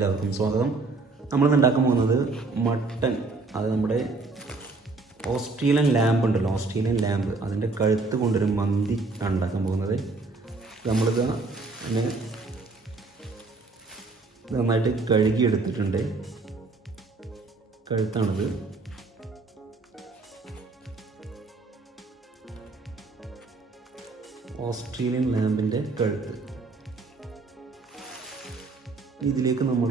എല്ലാവർക്കും സ്വാഗതം. നമ്മളിന്ന് ഉണ്ടാക്കാൻ പോകുന്നത് മട്ടൺ അത് നമ്മുടെ ഓസ്ട്രേലിയൻ ലാമ്പ് ഉണ്ടല്ലോ ഓസ്ട്രേലിയൻ ലാമ്പ്. അതിന്റെ കഴുത്ത് കൊണ്ടൊരു മന്തി ആണ് ഉണ്ടാക്കാൻ പോകുന്നത്. നമ്മളിത് അതിനെ നന്നായിട്ട് കഴുകി എടുത്തിട്ടുണ്ട് കഴുത്താണിത്. ഓസ്ട്രേലിയൻ ലാമ്പിന്റെ കഴുത്ത്. ഇതിലേക്ക് നമ്മൾ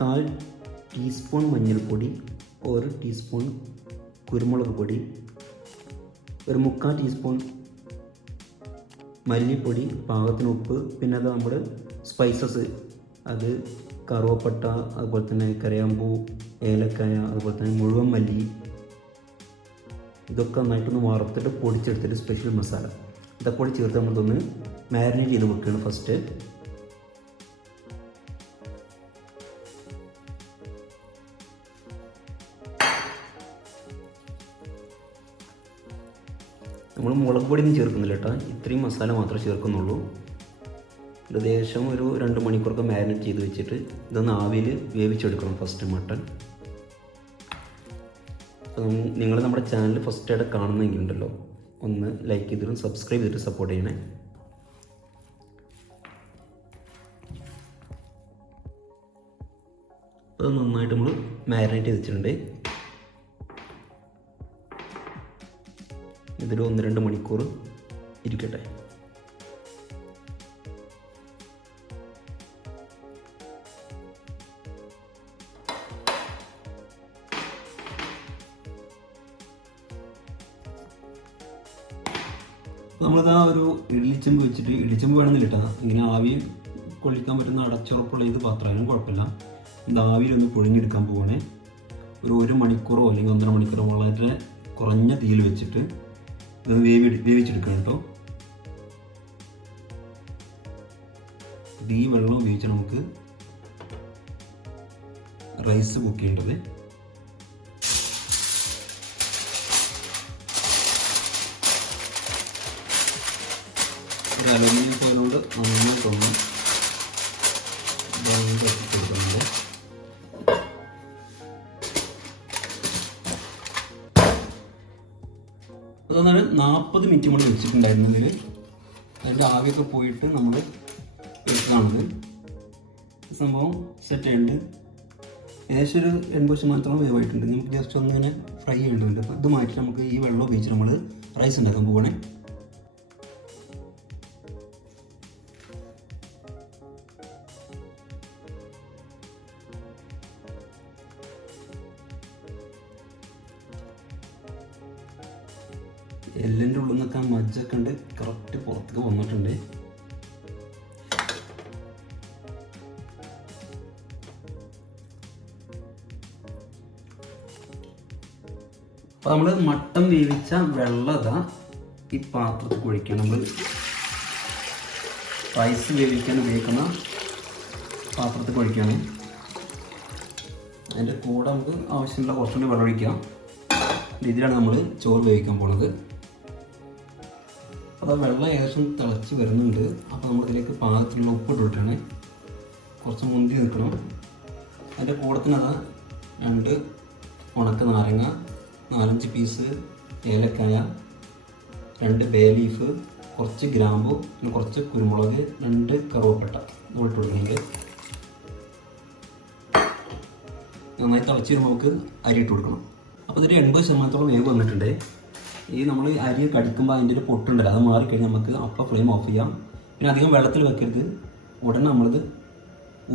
കാൽ ടീസ്പൂൺ മഞ്ഞൾപ്പൊടി ഒരു ടീസ്പൂൺ കുരുമുളക് പൊടി ഒരു മുക്കാൽ ടീസ്പൂൺ മല്ലിപ്പൊടി പാകത്തിന് ഉപ്പ് പിന്നെ അത് നമ്മൾ സ്പൈസസ് അത് കറുവപ്പട്ട അതുപോലെ തന്നെ കരയാമ്പൂ ഏലക്കായ അതുപോലെ തന്നെ മുഴുവൻ മല്ലി ഇതൊക്കെ നന്നായിട്ടൊന്ന് വറുത്തിട്ട് പൊടിച്ചെടുത്തിട്ട് സ്പെഷ്യൽ മസാല ഇതൊക്കെ കൂടി ചേർത്ത് നമ്മളിതൊന്ന് മാരിനേറ്റ് ചെയ്ത് വെക്കുകയാണ് ഫസ്റ്റ് നമ്മൾ മുളക് പൊടിയൊന്നും ചേർക്കുന്നില്ല കേട്ടോ. ഇത്രയും മസാല മാത്രമേ ചേർക്കുന്നുള്ളൂ. ഏകദേശം ഒരു രണ്ട് മണിക്കൂറൊക്കെ മാരിനേറ്റ് ചെയ്ത് വെച്ചിട്ട് ഇതൊന്ന് ആവിയിൽ വേവിച്ചെടുക്കണം ഫസ്റ്റ് മട്ടൺ. നിങ്ങൾ നമ്മുടെ ചാനൽ ഫസ്റ്റ് ആയിട്ട് കാണുന്നെങ്കിൽ ഉണ്ടല്ലോ. ഒന്ന് ലൈക്ക് ചെയ്തിട്ടും സബ്സ്ക്രൈബ് ചെയ്തിട്ട് സപ്പോർട്ട് ചെയ്യണേ. അത് നന്നായിട്ട് നമ്മൾ മാരിനേറ്റ് ചെയ്ത് വെച്ചിട്ടുണ്ട് ഇതൊരു ഒന്ന് രണ്ട് മണിക്കൂർ ഇരിക്കട്ടെ. ഒരു ഇഡ്ലിച്ചെമ്പ് വെച്ചിട്ട് ഇഡ്ലിച്ചെമ്പ് വേണമെന്നില്ല കേട്ടോ. ഇങ്ങനെ ആവി കൊള്ളിക്കാൻ പറ്റുന്ന അടച്ചുറപ്പുള്ള ഇത് പാത്രമായാലും കുഴപ്പമില്ല. ഇത് ആവിയിലൊന്ന് പുഴുങ്ങിയെടുക്കാൻ പോകണേ ഒരു ഒരു മണിക്കൂറോ അല്ലെങ്കിൽ ഒന്നര മണിക്കൂറോ വളരെ കുറഞ്ഞ തീയിൽ വെച്ചിട്ട് ഇത് വേവി വേവിച്ചെടുക്കണം കേട്ടോ. ഈ വെള്ളം ഉപയോഗിച്ച് നമുക്ക് റൈസ് കുക്ക് ചെയ്യേണ്ടത്. അലുമിനിയം ഫോയിലോട് നന്നായിട്ടൊന്ന് വെള്ളം തട്ടി കൊടുക്കുന്നുണ്ട്. അതൊന്നാണ് നാൽപ്പത് മിനിറ്റ് കൂടി വെച്ചിട്ടുണ്ടായിരുന്നതിൽ അതിന്റെ ആവിയൊക്കെ പോയിട്ട് നമ്മൾ എടുത്തതാണത്. സംഭവം സെറ്റ് ചെയ്യുന്നുണ്ട് ഏകദേശം ഒരു എൺപത് ശതമാനത്തോളം വേവായിട്ടുണ്ട്. നമുക്ക് ജസ്റ്റ് ഒന്ന് ഇങ്ങനെ ഫ്രൈ ചെയ്യേണ്ടതുണ്ട്. അപ്പോൾ ഇത് മാറ്റി നമുക്ക് ഈ വെള്ളം ഉപയോഗിച്ച് നമ്മൾ റൈസ് ഉണ്ടാക്കാൻ പോകണേ എല്ലിന്റെ ഉള്ളിൽ നിന്നൊക്കെ ആ മജ്ജൊക്കെ ഉണ്ട്. കറക്റ്റ് പുറത്തേക്ക് വന്നിട്ടുണ്ട്. അപ്പോൾ നമ്മൾ മട്ടൻ വേവിച്ച വെള്ളത ഈ പാത്രത്തിൽ കുഴിക്കണം നമ്മൾ റൈസ് വേവിക്കാൻ ഉപയോഗിക്കുന്ന പാത്രത്തിൽ കുഴിക്കണം അതിന്റെ കൂടെ നമുക്ക് ആവശ്യമുള്ള കുറച്ചുകൂടി വെള്ളം ഒഴിക്കാം. ഇതിലാണ് നമ്മൾ ചോറ് വേവിക്കാൻ പോണത്. അപ്പോൾ വെള്ളം ഏകദേശം തിളച്ച് വരുന്നുണ്ട്. അപ്പോൾ നമ്മളിതിലേക്ക് പാകത്തിലുള്ള ഉപ്പ് ഇട്ടിട്ടാണ് കുറച്ച് മുന്തി നിൽക്കണം. അതിന്റെ കൂടത്തിനത് രണ്ട് ഉണക്ക നാരങ്ങ നാലഞ്ച് പീസ് ഏലക്കായ രണ്ട് ബേ ലീഫ് കുറച്ച് ഗ്രാമ്പു പിന്നെ കുറച്ച് കുരുമുളക് രണ്ട് കറുവപ്പട്ട ഇട്ട് കൊടുക്കുന്നുണ്ട് നന്നായി തിളച്ച് നമുക്ക് അരി ഇട്ട് കൊടുക്കണം. അപ്പോൾ ഇതൊരു എൺപത് ശതമാനത്തോളം വേവ് വന്നിട്ടുണ്ട്. ഈ നമ്മൾ അരി കടിക്കുമ്പോൾ അതിന്റെ ഒരു പൊട്ടുണ്ടല്ലോ അത് മാറിക്കഴിഞ്ഞാൽ നമുക്ക് അപ്പം ഫ്ലെയിം ഓഫ് ചെയ്യാം. പിന്നെ അധികം വെള്ളത്തിൽ വെക്കരുത്. ഉടനെ നമ്മളിത്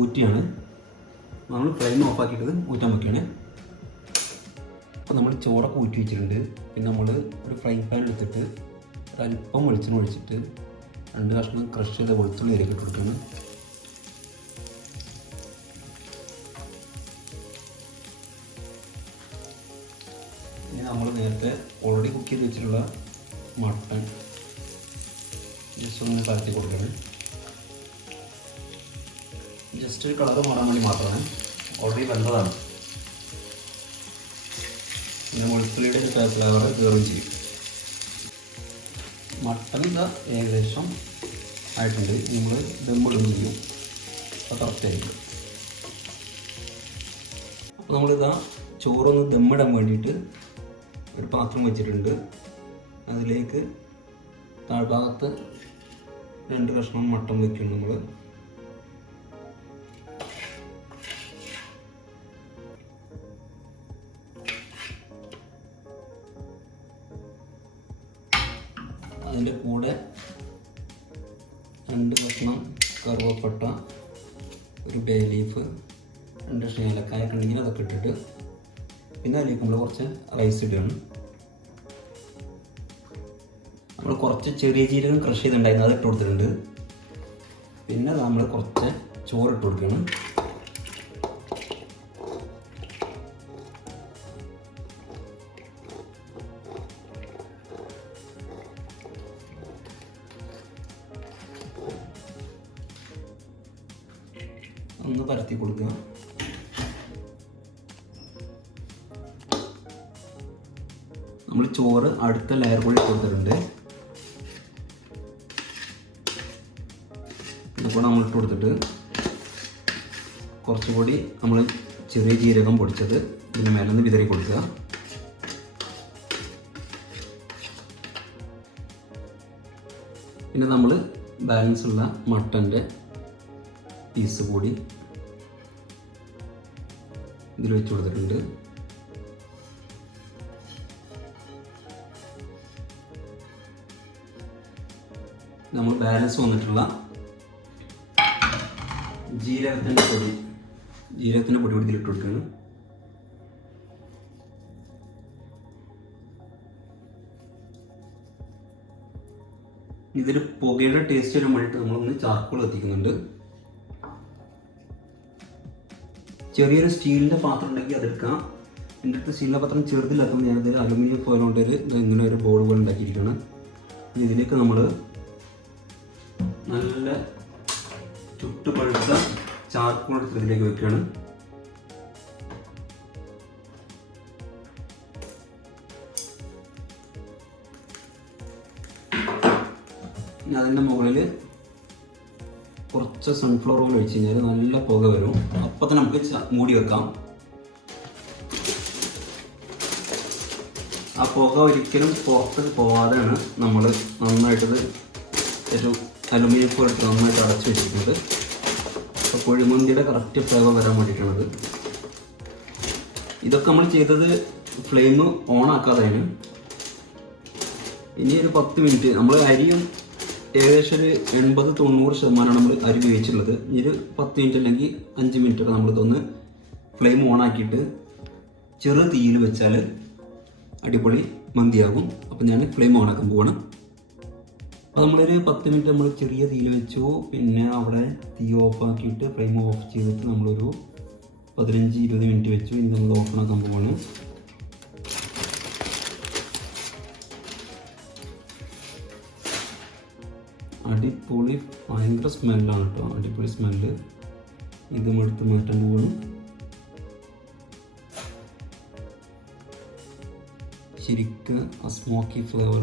ഊറ്റിയാണ്. നമ്മൾ ഫ്ലെയിം ഓഫ് ആക്കിയിട്ട് ഊറ്റാൻ വെക്കുകയാണ്. അപ്പോൾ നമ്മൾ ചോറൊക്കെ ഊറ്റി വെച്ചിട്ടുണ്ട്. പിന്നെ നമ്മൾ ഒരു ഫ്രൈ പാൻ എടുത്തിട്ട് അല്പം വെളിച്ചെണ്ണ ഒഴിച്ചിട്ട് രണ്ട് കഷ്ണം ക്രഷ് ചെയ്ത വെളുത്തുള്ളി ഇറക്കി കൊടുക്കുന്നു നമ്മൾ നേരത്തെ ഓൾറെഡി കുക്ക് ചെയ്ത് വെച്ചിട്ടുള്ള മട്ടൺ ജസ്റ്റ് ഒന്ന് കലത്തി കൊടുക്കണം. ജസ്റ്റ് കളർ മാറാൻ വേണ്ടി മാത്രമാണ്. ഓൾറെഡി വെന്തതാണ്. പിന്നെ വെളുത്തുള്ളിയുടെ ഫ്ലേവർ കയറുകയും ചെയ്യും. മട്ടൺ ഇതാ ഏകദേശം ആയിട്ടുണ്ട്. നമ്മൾ ദമ്മിടുകയും ചെയ്യും. അപ്പോൾ കറക്റ്റായിരിക്കും അപ്പോൾ നമ്മളിതാ ചോറൊന്ന് ദമ്മിടാൻ വേണ്ടിയിട്ട് ഒരു പാത്രം വെച്ചിട്ടുണ്ട്. അതിലേക്ക് താഴ്ഭാഗത്ത് രണ്ട് കഷ്ണം മട്ടൻ വെക്കും നമ്മൾ അതിന്റെ കൂടെ രണ്ട് കഷ്ണം കറുവപ്പട്ട ഒരു ബേ ലീഫ് രണ്ട് കഷ്ണം ഏലക്കായ ഉണ്ടെങ്കിൽ അതൊക്കെ ഇട്ടിട്ട് പിന്നെ അതിലേക്ക് നമ്മൾ കുറച്ച് റൈസ് ഇടുകയാണ് നമ്മൾ കുറച്ച് ചെറിയ ജീരകം ക്രഷ് ചെയ്തിട്ടുണ്ടായിരുന്നു അത് ഇട്ട് കൊടുത്തിട്ടുണ്ട്. പിന്നെ നമ്മൾ കുറച്ച് ചോറ് ഇട്ട് കൊടുക്കണം. ഒന്ന് പരത്തി കൊടുക്കുക. നമ്മൾ ചോറ് അടുത്ത ലെയർ കൂടി കൊടുത്തിട്ടുണ്ട്. ഇപ്പോൾ നമ്മൾ ഇട്ട് കൊടുത്തിട്ട് കുറച്ചുകൂടി നമ്മൾ ചെറിയ ജീരകം പൊടിച്ചത് ഇതിന് മേലെ നിന്ന് വിതറി കൊടുക്കുക. പിന്നെ നമ്മൾ ബാലൻസ് ഉള്ള മട്ടന്റെ പീസ് കൂടി ഇതിൽ വെച്ച് കൊടുത്തിട്ടുണ്ട്. നമ്മൾ ബാലൻസ് വന്നിട്ടുള്ള ജീരകത്തിന്റെ പൊടി ജീരകത്തിന്റെ പൊടി പൊടി ഇട്ട് കൊടുക്കുകയാണ്. ഇതിൽ പുകയുടെ ടേസ്റ്റ് വരാൻ വേണ്ടിയിട്ട് നമ്മളൊന്ന് ചാർക്കോൾ എത്തിക്കുന്നുണ്ട് ചെറിയൊരു സ്റ്റീലിന്റെ പാത്രം ഉണ്ടെങ്കിൽ അതെടുക്കാം. എന്റെ അടുത്ത് സ്റ്റീലിന്റെ പാത്രം ചെറുതിലാക്കുമ്പോൾ ഞാനത് അലുമിനിയം ഫോയിൽ കൊണ്ടൊരു ഇങ്ങനെ ഒരു ബോൾ പോലെ ഉണ്ടാക്കിയിരിക്കുകയാണ്. ഇതിലേക്ക് നമ്മൾ നല്ല ചുട്ടുപഴുത്ത ചാർക്കോൾ എടുത്ത് ഇതിലേക്ക് വെക്കുകയാണ് അതിന്റെ മുകളിൽ കുറച്ച് സൺഫ്ലവർ ഓയിൽ ഒഴിച്ച് കഴിഞ്ഞാൽ നല്ല പുക വരും. അപ്പം തന്നെ നമുക്ക് മൂടി വെക്കാം. ആ പുക ഒരിക്കലും പുറത്ത് പോവാതെയാണ് നമ്മൾ നന്നായിട്ടത് ഒരു അലുമിനിയം ഫോയിൽ ഇട്ട് നന്നായിട്ട് അടച്ചു വെച്ചിട്ടുണ്ട്. അപ്പോൾ കുഴിമന്തിയുടെ കറക്റ്റ് ഫ്ലേവർ വരാൻ വേണ്ടിയിട്ടാണത്. ഇതൊക്കെ നമ്മൾ ചെയ്തത് ഫ്ലെയിം ഓൺ ആക്കാതെയാണ് ഇനി ഒരു പത്ത് മിനിറ്റ് നമ്മൾ അരിയും ഏകദേശം ഒരു എൺപത് തൊണ്ണൂറ് ശതമാനമാണ് നമ്മൾ അരി ഉപയോഗിച്ചിട്ടുള്ളത് ഇനി ഒരു പത്ത് മിനിറ്റ് അല്ലെങ്കിൽ അഞ്ച് മിനിറ്റ് ഒക്കെ നമ്മളിതൊന്ന് ഫ്ലെയിം ഓൺ ആക്കിയിട്ട് ചെറു തീയിൽ വെച്ചാൽ അടിപൊളി മന്തിയാകും. അപ്പം ഞാൻ ഫ്ലെയിം ഓൺ ആക്കാൻ പോവാണ്. അപ്പോൾ നമ്മളൊരു പത്ത് മിനിറ്റ് നമ്മൾ ചെറിയ തീയിൽ വെച്ചു. പിന്നെ അവിടെ തീ ഓഫ് ആക്കിയിട്ട് ഫ്ലെയിം ഓഫ് ചെയ്തിട്ട് നമ്മളൊരു പതിനഞ്ച് ഇരുപത് മിനിറ്റ് വെച്ചു. ഇനി നമ്മൾ ഓഫ് ആക്കാൻ പോവാണ്. അടിപൊളി ഭയങ്കര സ്മെല്ലാണ് കേട്ടോ. അടിപൊളി സ്മെല്ല്. ഇതും എടുത്ത് മാറ്റാൻ പോവാണ്. ശരിക്ക് ആ സ്മോക്കി ഫ്ലേവർ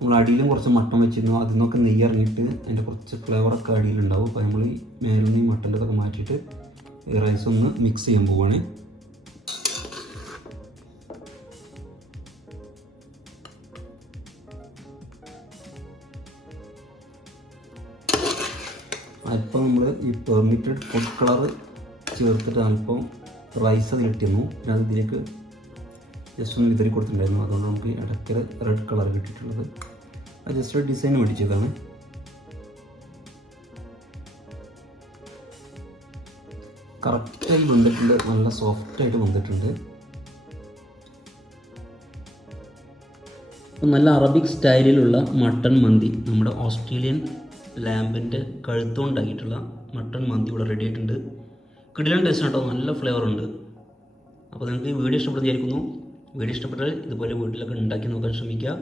നമ്മൾ അടിയിലും കുറച്ച് മട്ടൻ വെച്ചിരുന്നു. അതിൽ നിന്നൊക്കെ നെയ്യ് ഇറങ്ങിയിട്ട് അതിന്റെ കുറച്ച് ഫ്ലേവറൊക്കെ അടിയിലുണ്ടാവും. അപ്പോൾ നമ്മൾ ഈ മേലിൽ നിന്ന് ഈ മട്ടന്റെ ഒക്കെ മാറ്റിയിട്ട് റൈസ് ഒന്ന് മിക്സ് ചെയ്യാൻ പോവുകയാണ് അല്പം നമ്മൾ ഈ പെർമിറ്റഡ് ഫുഡ് കളർ ചേർത്തിട്ട് അല്പം റൈസ് അതിലിട്ടിരുന്നു. പിന്നെ അത് ഇതിലേക്ക് ജസ്റ്റ് ഒന്ന് വിതറി കൊടുത്തിട്ടുണ്ടായിരുന്നു. അതുകൊണ്ട് നമുക്ക് ഇടയ്ക്കൽ റെഡ് കളർ കിട്ടിയിട്ടുള്ളത്. അത് ജസ്റ്റ് ഒരു ഡിസൈൻ മേടിച്ചതാണ് കറക്റ്റായി വന്നിട്ടുണ്ട്. നല്ല സോഫ്റ്റായിട്ട് വന്നിട്ടുണ്ട്. നല്ല അറബിക് സ്റ്റൈലിലുള്ള മട്ടൺ മന്തി. നമ്മുടെ ഓസ്ട്രേലിയൻ ലാമ്പിന്റെ കഴുത്തുകൊണ്ടാക്കിയിട്ടുള്ള മട്ടൺ മന്തി ഇവിടെ റെഡി ആയിട്ടുണ്ട്. കിടിലൻ ടേസ്റ്റ് കേട്ടോ. നല്ല ഫ്ലേവർ ഉണ്ട്. അപ്പോൾ നിങ്ങൾക്ക് ഈ വീഡിയോ ഇഷ്ടപ്പെടുന്നതായിരിക്കുന്നു വീഡിയോ ഇഷ്ടപ്പെട്ടാൽ ഇതുപോലെ വീട്ടിലൊക്കെ ഉണ്ടാക്കി നോക്കാൻ ശ്രമിക്കുക.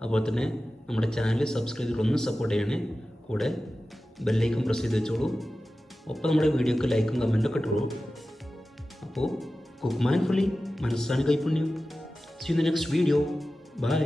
അതുപോലെ തന്നെ നമ്മുടെ ചാനൽ സബ്സ്ക്രൈബ് ചെയ്തിട്ട് ഒന്ന് സപ്പോർട്ട് ചെയ്യണേ. കൂടെ ബെല്ലൈക്കും പ്രസ് ചെയ്ത് വെച്ചോളൂ. ഒപ്പം നമ്മുടെ വീഡിയോക്ക് ലൈക്കും കമന്റും ഒക്കെ ഇട്ടോളൂ. അപ്പോൾ കുക്ക് മാൻഫുള്ളി മനസ്സാണ് കൈപ്പുണ്യം see you the next video bye